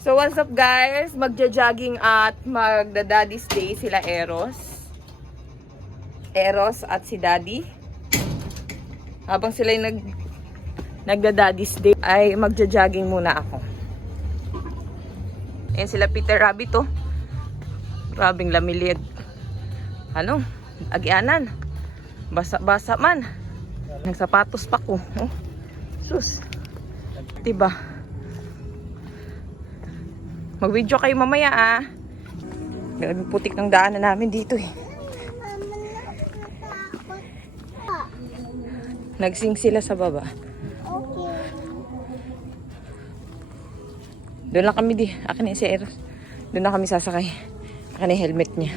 So what's up guys? Magja-jogging at magda-daddy's day sila Eros. Eros at si Daddy. Habang sila yung nagda-daddy's day ay magja-jogging muna ako. Ayan sila Peter Rabbit oh. Grabing lamiliad. Ano? Agyanan. Basa-basa man. Nagsapatos pa ko. Oh. Sus. Diba? Mag-video kayo mamaya ah. Grabe putik ng daanan namin dito eh. Nagsing sila sa baba. Okay. Doon lang kami Akin na si Eros. Doon na kami sasakay. Akin na yung helmet niya.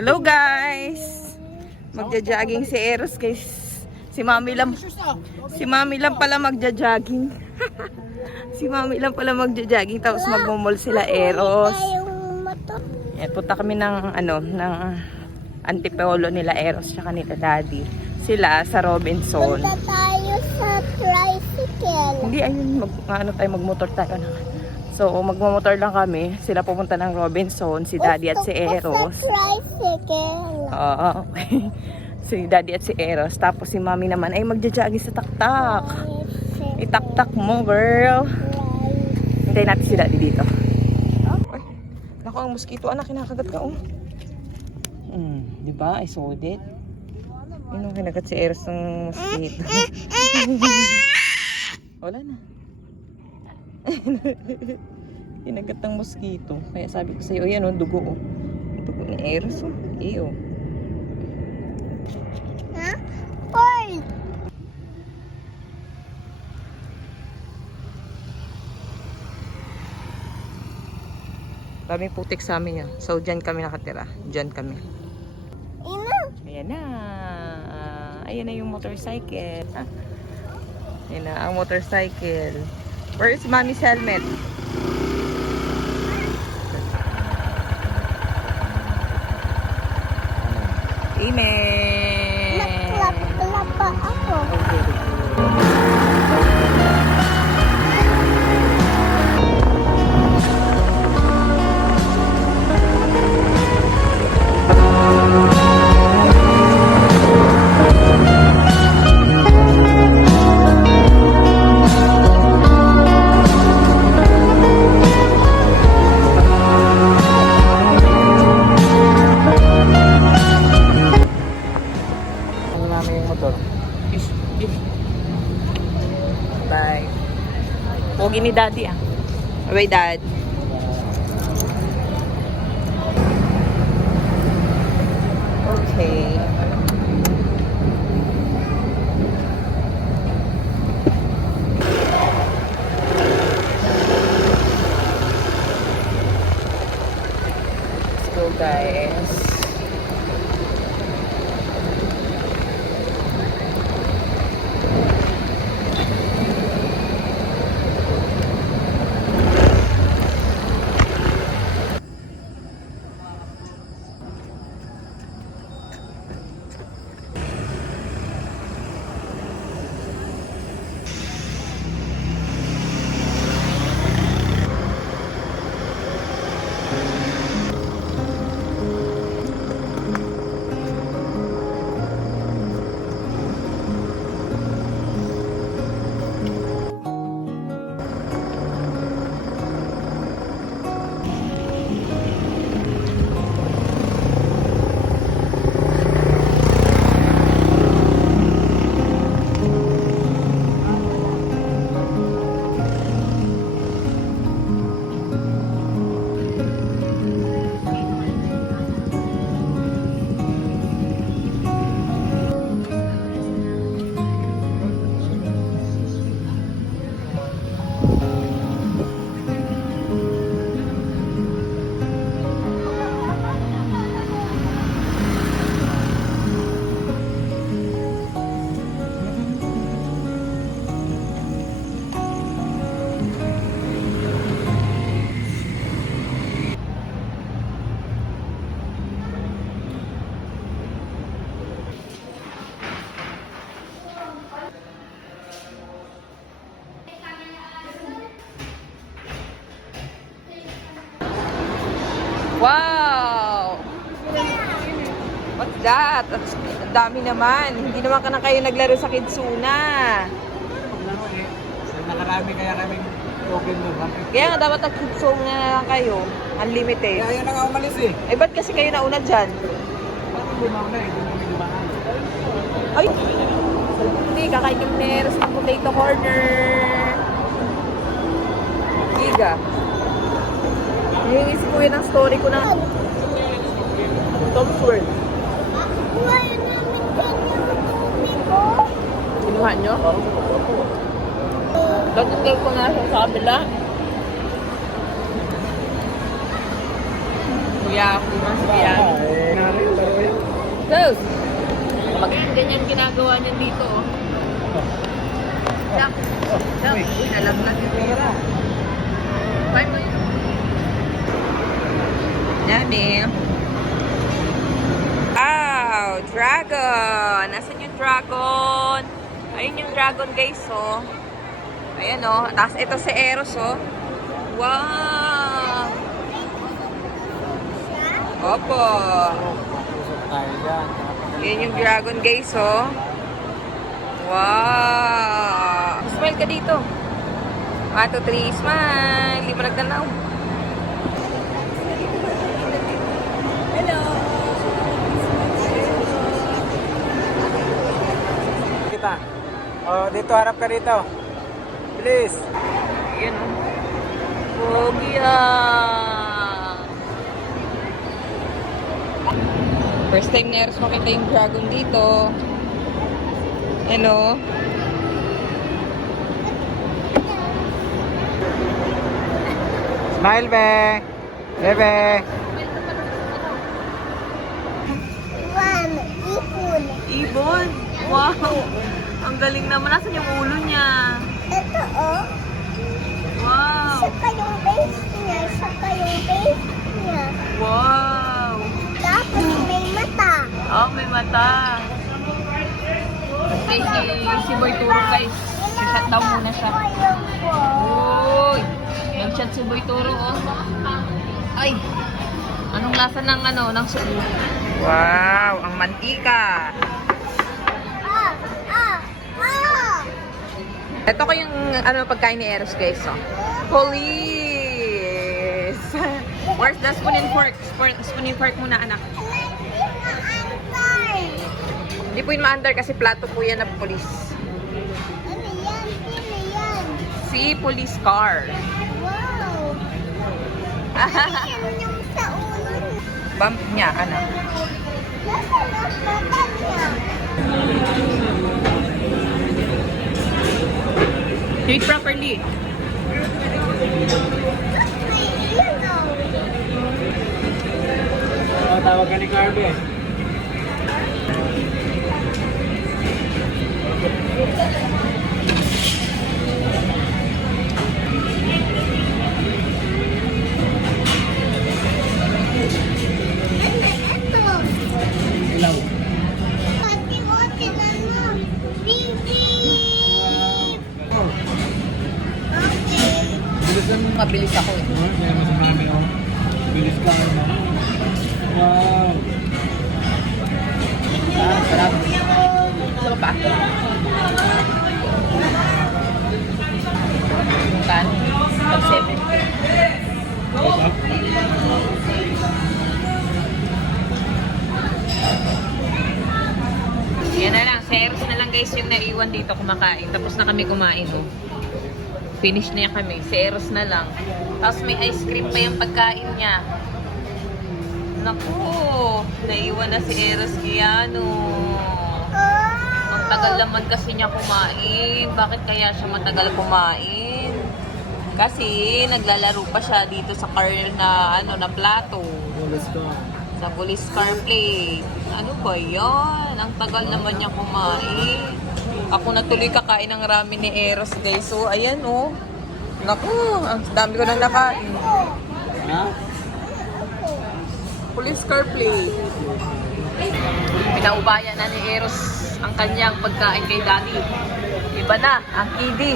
Hello guys! Magja-jogging si Eros guys. Si Mami lang pala magja-jogging. Si Mami lang pala magja-jogging tapos magmumol sila Eros. Yan, punta kami ng Antipolo nila Eros tsaka nila Daddy. Sila sa Robinson. Punta tayo sa tricycle. Hindi ayun magmotor tayo na. So magmomotor lang kami. Sila pupunta ng Robinson, si Daddy at si Eros. Sa tricycle. Oo. Si Daddy at si Eros. Tapos si Mami naman ay magja-jogging sa taktak. Itaktak mo, girl. Hintayin natin si Daddy dito. Ay, naku, ang mosquito. Anak, kinakagat ka, oh. Diba? I saw it. Yun ang kinagat si Eros ng mosquito. Wala na. Kinagat ng mosquito. Kaya sabi ko sa'yo, yan, oh, dugo, oh. Dugo ni Eros, oh. Iyo. Ha? Hoy! Daming putik sa amin yan. So, dyan kami nakatira. Dyan kami. Ina! Ayan na. Ayan na yung motorcycle. Ah. Ayan na ang motorcycle. Where is Mommy's helmet? Amen. Naklap pa ako. Bye. Pogi ni Daddy ah. Bye Dad. Okay. Let's go guys. Wow! What's that? Ang dami naman. Hindi naman ka na kayo naglaro sa Kidsuna. Laro eh. Nakarami kaya kaming token doon. Kaya nga dapat ang Kidsuna na lang kayo. Unlimited. Kaya yun na nga umalis eh. Eh, ba't kasi kayo nauna dyan? Bakit lumaw na eh? Doon kami dumaan. Ay! Hindi, kakain kami ni Eros ng potato corner. Giga. Nangingisip ko yun ang story ko ng Tom's World. Wala namin kanyang tubig ko. Kinuha nyo? Gagawin ko nga siya sa kabila. Kuya, ako mas kuya. Nari, laro yan. Sus! Ganyan ginagawa niyan dito, oh. Dak! Dak! Uy, nalaglag yung pera. Bye mo yun. Dami. Wow! Dragon! Nasaan yung dragon? Ayun yung dragon, guys, oh. Ayan, oh. Tapos ito si Eros, oh. Wow! Opo. Usap tayo dyan. Yan yung dragon, guys, oh. Wow! Smile ka dito. 1, 2, 3, smile. Hindi mo nagtanaw. Hello! Kita. Oh, dito, harap ka dito. Please. Yan, oh. Pogi, ah. First time na Eros makita yung dragon dito. Ano? Smile, be. Bebe. One, ipon. Ibon! Wow! Ang galing naman. Nasaan yung ulo niya? Ito, oh. Wow! Saka yung base niya. Saka yung base niya. Wow! Tapos may mata. Oh, may mata. Si Boy Turo, guys. I-shut down muna siya. Uy! Nag-shut si Boy Turo, oh. Ay! Anong lasa ng ng suko? Wow! Ang mantika! Ah! Ah! Ah! Ito ko yung pagkain ni Eros, guys, oh. Police! Where's the spoon and fork? Spoon and fork muna, anak. Hindi po yun ma-under kasi plato po yan ng police. Ano yan? Sino yan? Si police car. Wow! Ano yung sa ulo niya? Bump niya, anak. Nasaan ang mata niya? Do it properly. Yan o. Oh, tawag ka ni Carbe. Ito. Ilaw. Pati-ote na no. Bibi! Oh, Okay. bilisan mo. Mabilis ako eh. Oh, yan mo si mami, oh. Bilis ka, oh. Wow. Sarap. Ano pa? Kan? Pag 70. Yan na lang. Si Eros na lang, guys, yung naiwan dito kumakain. Tapos na kami kumain, oh. Finish na yan kami. Si Eros na lang. Tapos may ice cream pa yung pagkain niya. Naku, naiwan na si Eros Kiano. Ang tagal naman kasi niya kumain. Bakit kaya siya matagal kumain? Kasi naglalaro pa siya dito sa car na na plato. Bilis ka. Sa police car plate. Ano ba yan? Ang tagal naman niya kumain. Ako na tuloy kakain ng ramen ni Eros, guys. So, ayan, oh. Naku, ang dami ko nang nakain. Ha? Police car plate. Pinaubayan na ni Eros ang kanyang pagkain kay Daddy. Iba na, ang kidi.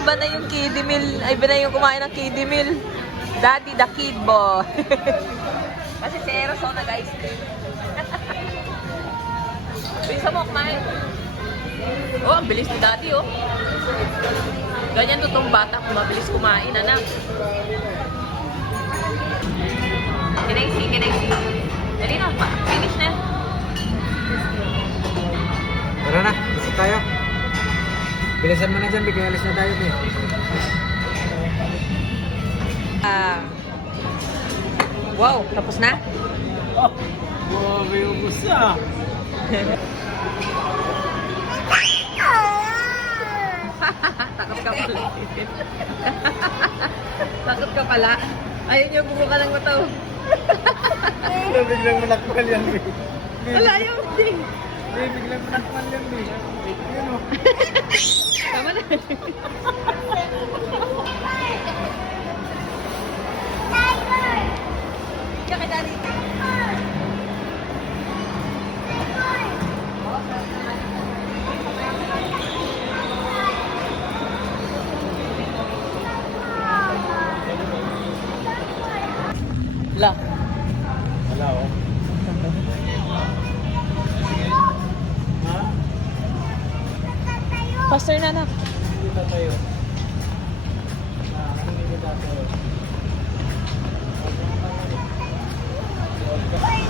iba na yung kiddie meal. Ay, iba na yung kumain ng kiddie meal. Daddy the kid boy. Kasi si Eros ako nag-ice cream. Bisa mo kumain. Oh, ang bilis ni Daddy, oh. Ganyan to tong bata kung mabilis kumain, anak. Kinexi. Dali na, finish na. Tara na, gusto tayo. Bilisan mo na dyan, bigay alis na tayo. Wow, tapos na? Oh, wow, may ubus na. Takot ka pala. Takot ka pala. Ayun niya, bumuka ng mata. Biglang manakmal yan, eh. Wala yung thing. Biglang manakmal yan, eh. Yun, oh. Tama na. Ika kay Daddy. La. Wala, oh. Ha? Faster na na. Hindi na tayo. Hindi na tayo. Uy,